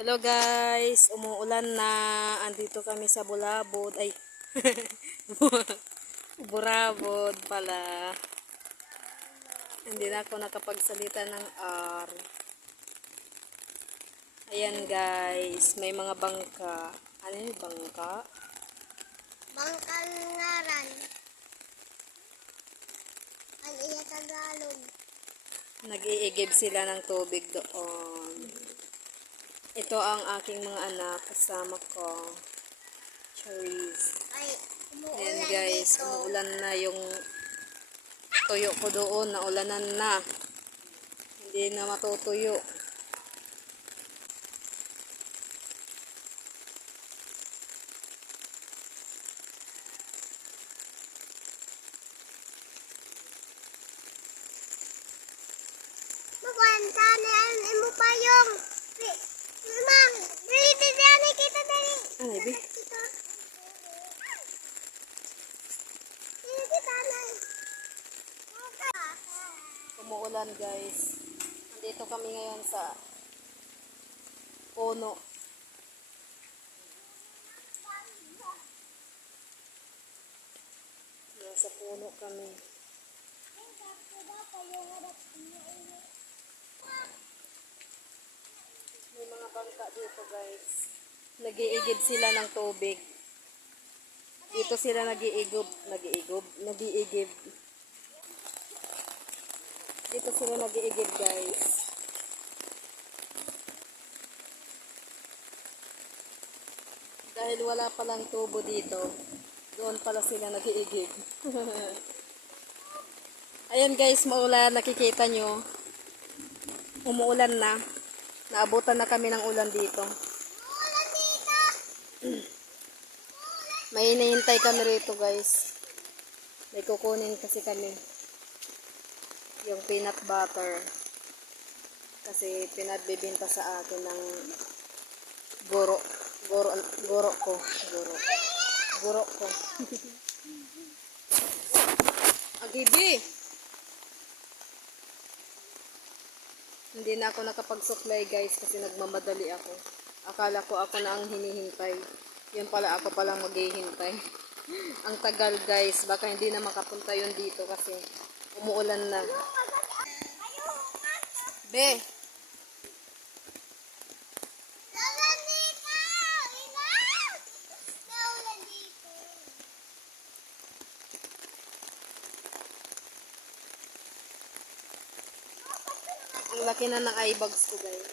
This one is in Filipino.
Hello guys, umuulan na. Andito kami sa Bulabod. Ay, Burabod pala. Hindi na ako nakapagsalita ng R. Ayan guys, may mga bangka. Ano yung bangka? Bangkang ngaran. Ang iya Tagalog. Nag-iigib sila ng tubig doon. Ito ang aking mga anak, kasama ko. Cherries. Ay, Ayan umuulan guys, dito. umuulan na yung tuyo ko doon, naulanan na. Hindi na matutuyo. Magwanta na yan. Imo pa yung. Mang, ready dyan. Kita dali. Ano, Ibi? Kita. Kita na. Umuulan guys. Nandito kami ngayon sa puno. Nasa puno kami. May mga bangka dito guys. Nag-iigib sila ng tubig. Dito sila nag-iigib. Dito sila nag-iigib guys. Dahil wala palang tubo dito, doon pala sila nag-iigib. Ayan guys, maulan, nakikita nyo. Umuulan na. Naabutan na kami ng ulan dito. Umuulan dito. May hinihintay kami rito guys. May kukunin kasi kami. Yung peanut butter. Kasi pinagbibinta sa akin ng guro ko. Agibi! Hindi na ako nakapagsuklay guys kasi nagmamadali ako. Akala ko ako na ang hinihintay. Yun pala, ako palang maghihintay. Ang tagal guys, baka hindi na makapunta yun dito kasi umuulan na. Be! Umuulan dito. Ilaw. Umuulan dito. Ang laki na ng eye bags ko guys.